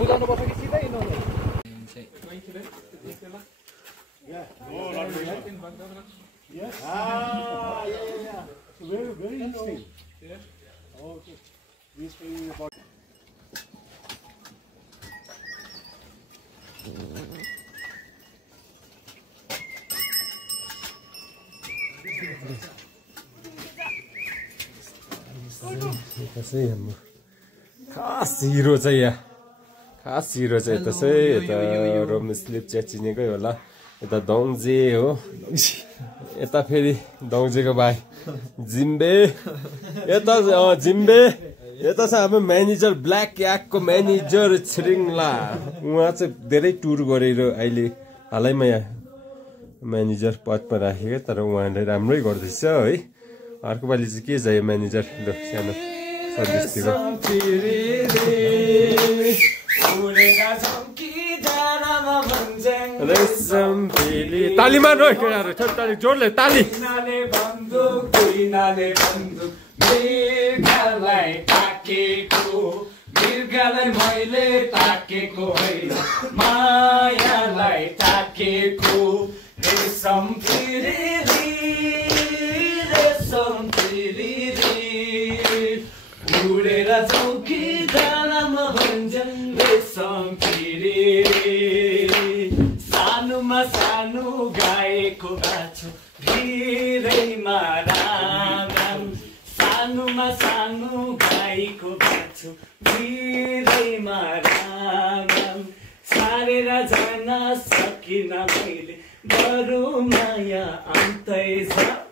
बुझाउनु पर्छ कि सिधै नहुने Yes. Yeah. Very interesting. Yeah. Okay. This thing about. त्यसै हाम्रो खास हिरो चाहिँ यहाँ खास हिरो चाहिँ यता चाहिँ यता रमेश लेप्चा चिनेकै होला यता दङ्जे हो यता फेरि दङ्जेको भाइ जिम्बे यता जिम्बे यता चाहिँ हाम्रो म्यानेजर ब्ल्याक क्याकको म्यानेजर छिरिङला उहाँ चाहिँ धेरै टुर गरेर अहिले हालैमा यहाँ म्यानेजर पदमा राखेको तर उहाँले राम्रै गर्दैछ है अर्को पालि चाहिँ के चाहियो म्यानेजर सानो तालीमा ताली जोडले ताली मृगलाई मैले ताकेको होइन मायालाई ताकेको रेशम उडेर चौकीडाँडामा भन्छन् रेशम सानोमा सानो गाएको बाछो भिरैमा राम सानोमा सानो गाईको बाछो भिरैमा राम सारेर जान सकिन मैले बरु माया अन्तै छ